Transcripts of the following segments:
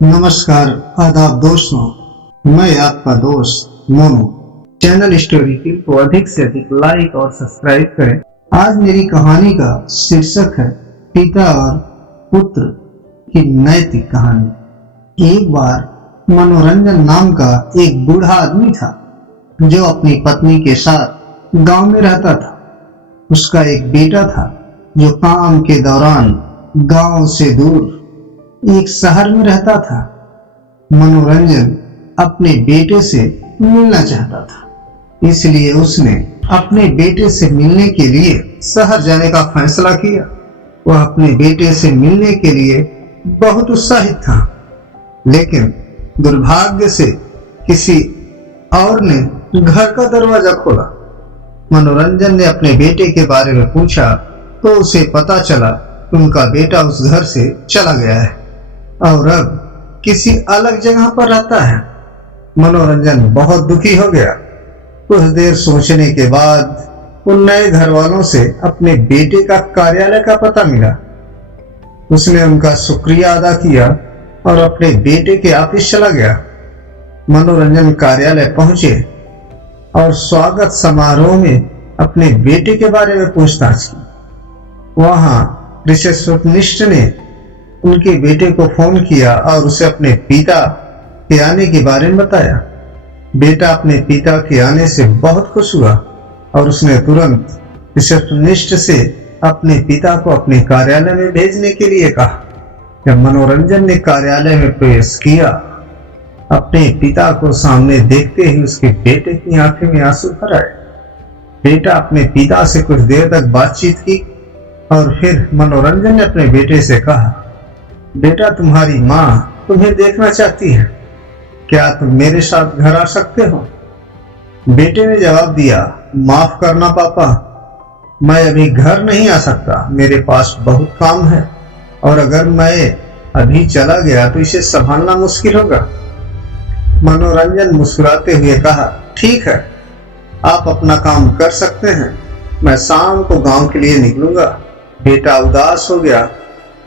नमस्कार, आदाब दोस्तों। मैं आपका दोस्त मोनू। चैनल स्टोरी किल को अधिक से अधिक लाइक और सब्सक्राइब करें। आज मेरी कहानी का शीर्षक है पिता और पुत्र की नैतिक कहानी। एक बार मनोरंजन नाम का एक बूढ़ा आदमी था जो अपनी पत्नी के साथ गांव में रहता था। उसका एक बेटा था जो काम के दौरान गांव से दूर एक शहर में रहता था। मनोरंजन अपने बेटे से मिलना चाहता था, इसलिए उसने अपने बेटे से मिलने के लिए शहर जाने का फैसला किया। वह अपने बेटे से मिलने के लिए बहुत उत्साहित था, लेकिन दुर्भाग्य से किसी और ने घर का दरवाजा खोला। मनोरंजन ने अपने बेटे के बारे में पूछा तो उसे पता चला कि उनका बेटा उस घर से चला गया है और अब किसी अलग जगह पर रहता है। मनोरंजन बहुत दुखी हो गया। कुछ देर सोचने के बाद उन नए घर वालों से अपने बेटे का कार्यालय का पता मिला। उसने उनका शुक्रिया अदा किया और अपने बेटे के ऑफिस चला गया। मनोरंजन कार्यालय पहुंचे और स्वागत समारोह में अपने बेटे के बारे में पूछताछ की। वहां रिसेप्शनिस्ट ने उनके बेटे को फोन किया और उसे अपने पिता के आने के बारे में बताया। बेटा अपने पिता के आने से बहुत खुश हुआ और उसने तुरंत रिसेप्शनिस्ट से अपने पिता को अपने कार्यालय में भेजने के लिए कहा। जब मनोरंजन ने कार्यालय में प्रवेश किया, अपने पिता को सामने देखते ही उसके बेटे की आंखें में आंसू भर आए। बेटा अपने पिता से कुछ देर तक बातचीत की और फिर मनोरंजन ने अपने बेटे से कहा, बेटा, तुम्हारी माँ तुम्हें देखना चाहती है, क्या तुम मेरे साथ घर आ सकते हो? बेटे ने जवाब दिया, माफ करना पापा, मैं अभी घर नहीं आ सकता, मेरे पास बहुत काम है और अगर मैं अभी चला गया तो इसे संभालना मुश्किल होगा। मनोरंजन मुस्कुराते हुए कहा, ठीक है, आप अपना काम कर सकते हैं, मैं शाम को गांव के लिए निकलूंगा। बेटा उदास हो गया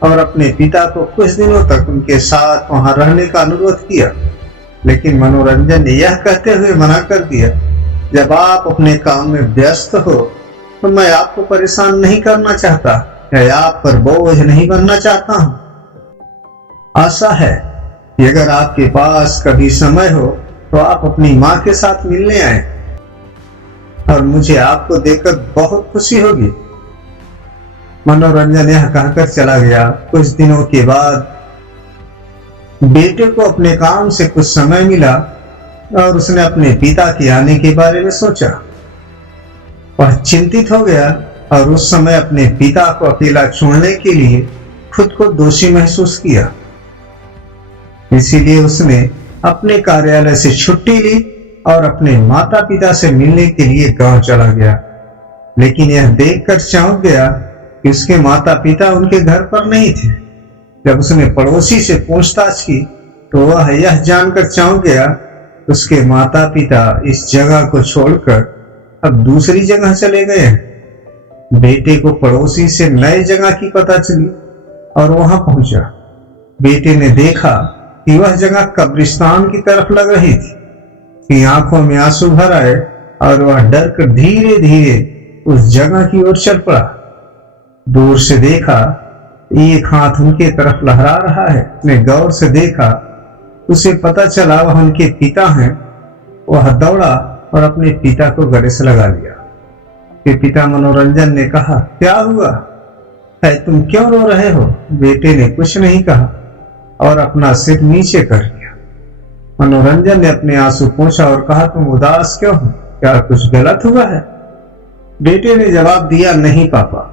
और अपने पिता को कुछ दिनों तक उनके साथ वहां रहने का अनुरोध किया, लेकिन मनोरंजन ने यह कहते हुए मना कर दिया, जब आप अपने काम में व्यस्त हो तो मैं आपको परेशान नहीं करना चाहता या आप पर बोझ नहीं बनना चाहता हूं। आशा है कि अगर आपके पास कभी समय हो तो आप अपनी माँ के साथ मिलने आए और मुझे आपको देखकर बहुत खुशी होगी। मनोरंजन यह कहकर चला गया। कुछ दिनों के बाद बेटे को अपने काम से कुछ समय मिला और उसने अपने पिता के आने के बारे में सोचा। वह चिंतित हो गया और उस समय अपने पिता को अकेला छोड़ने के लिए खुद को दोषी महसूस किया। इसीलिए उसने अपने कार्यालय से छुट्टी ली और अपने माता पिता से मिलने के लिए गांव चला गया, लेकिन यह देखकर चौंक गया कि उसके माता पिता उनके घर पर नहीं थे। जब उसने पड़ोसी से पूछताछ की तो वह यह जानकर चौंक गया कि उसके माता पिता इस जगह को छोड़कर अब दूसरी जगह चले गए हैं। बेटे को पड़ोसी से नई जगह की पता चली और वहां पहुंचा। बेटे ने देखा कि वह जगह कब्रिस्तान की तरफ लग रही थी कि आंखों में आंसू भर आए और वह डर कर धीरे धीरे उस जगह की ओर चल पड़ा। दूर से देखा, एक हाथ उनके तरफ लहरा रहा है। उसने गौर से देखा, उसे पता चला वह उनके पिता हैं। वह दौड़ा और अपने पिता को गले से लगा लिया। फिर पिता मनोरंजन ने कहा, क्या हुआ है, तुम क्यों रो रहे हो? बेटे ने कुछ नहीं कहा और अपना सिर नीचे कर लिया। मनोरंजन ने अपने आंसू पोंछा और कहा, तुम उदास क्यों हो, क्या कुछ गलत हुआ है? बेटे ने जवाब दिया, नहीं पापा,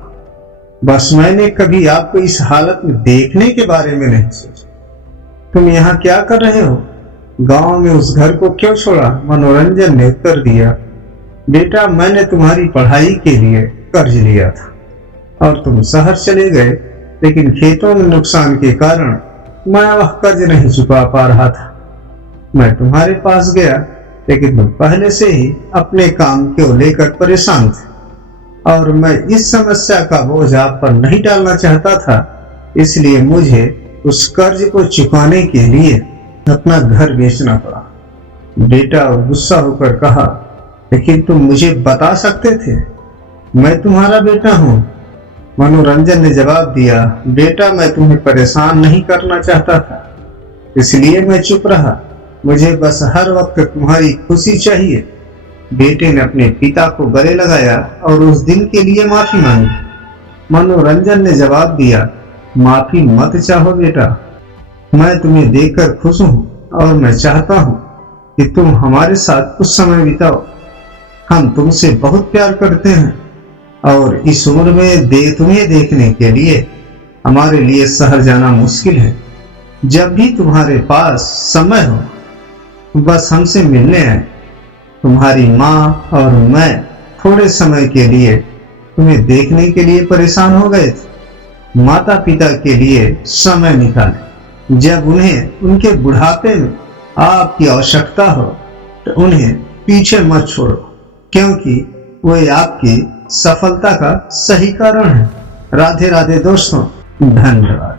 बस मैंने कभी आपको इस हालत में देखने के बारे में नहीं सोचा। तुम यहाँ क्या कर रहे हो? गांव में उस घर को क्यों छोड़ा? मनोरंजन ने उत्तर दिया, बेटा, मैंने तुम्हारी पढ़ाई के लिए कर्ज लिया था और तुम शहर चले गए, लेकिन खेतों में नुकसान के कारण मैं वह कर्ज नहीं चुका पा रहा था। मैं तुम्हारे पास गया, लेकिन तुम पहले से ही अपने काम को लेकर परेशान थे और मैं इस समस्या का बोझ आप पर नहीं डालना चाहता था, इसलिए मुझे उस कर्ज को चुकाने के लिए अपना घर बेचना पड़ा। बेटा गुस्सा होकर कहा, लेकिन तुम मुझे बता सकते थे, मैं तुम्हारा बेटा हूँ। मनोरंजन ने जवाब दिया, बेटा मैं तुम्हें परेशान नहीं करना चाहता था, इसलिए मैं चुप रहा। मुझे बस हर वक्त तुम्हारी खुशी चाहिए। बेटे ने अपने पिता को गले लगाया और उस दिन के लिए माफी मांगी। मनोरंजन ने जवाब दिया, माफी मत चाहो बेटा, मैं तुम्हें देखकर खुश हूँ और मैं चाहता हूँ कि तुम हमारे साथ कुछ समय बिताओ। हम तुमसे बहुत प्यार करते हैं और इस उम्र में तुम्हें देखने के लिए हमारे लिए शहर जाना मुश्किल है। जब भी तुम्हारे पास समय हो बस हमसे मिलने आए। तुम्हारी माँ और मैं थोड़े समय के लिए तुम्हें देखने के लिए परेशान हो गए थे। माता पिता के लिए समय निकालें। जब उन्हें उनके बुढ़ापे में आपकी आवश्यकता हो तो उन्हें पीछे मत छोड़ो, क्योंकि वे आपकी सफलता का सही कारण है। राधे राधे दोस्तों, धन्यवाद।